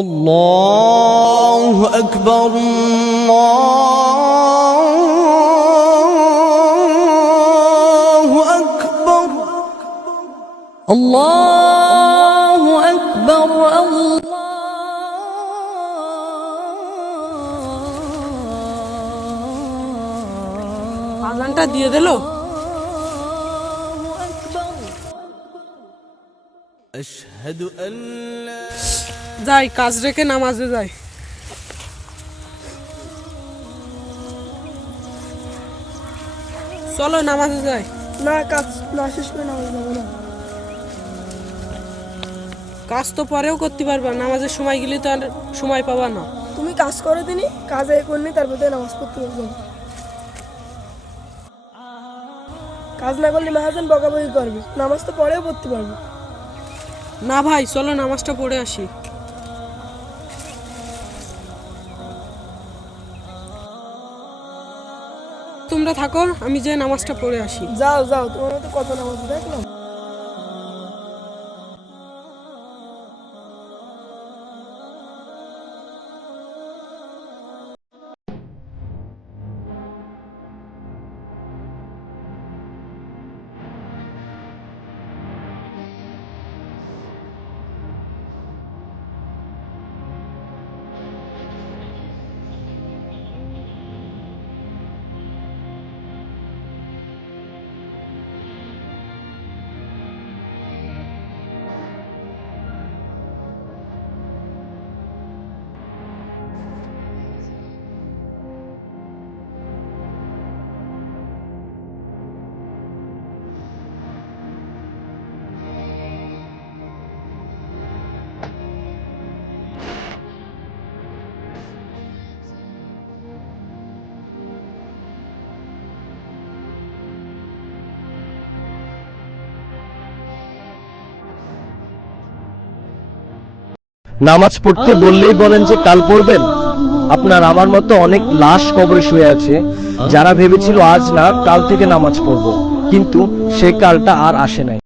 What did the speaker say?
الله أكبر الله أكبر الله أكبر আজানটা দিয়ে দিল। أشهد أن لا যাই, কাজ রেখে নামাজে যাই। চলো নামাজে যাই। না, কাজ না শেষ করে নামাজ যাবো না। কাজ তো পরেও করতে পারবা, নামাজের সময় গেলে তো আর সময় পাবা না। তুমি কাজ করো দিনই, কাজ আগে করনি তারপর তো নামাজ পড়তে পারবো। কাজ না করলে মহাজন বকাবকি করবে, নামাজ তো পরেও পড়তে পারবো। না ভাই, চলো নামাজটা পড়ে আসি। তোমরা থাকো, আমি যে নামাজটা পড়ে আসি। যাও যাও, তোমার মতো কত নামাজ দেখলাম। নামাজ পড়তে বললেই বলেন যে কাল পড়বেন। আপনার আমার মতো অনেক লাশ কবরে শুয়ে আছে, যারা ভেবেছিল আজ না কাল থেকে নামাজ পড়ব, কিন্তু সেই কালটা আর আসে নাই।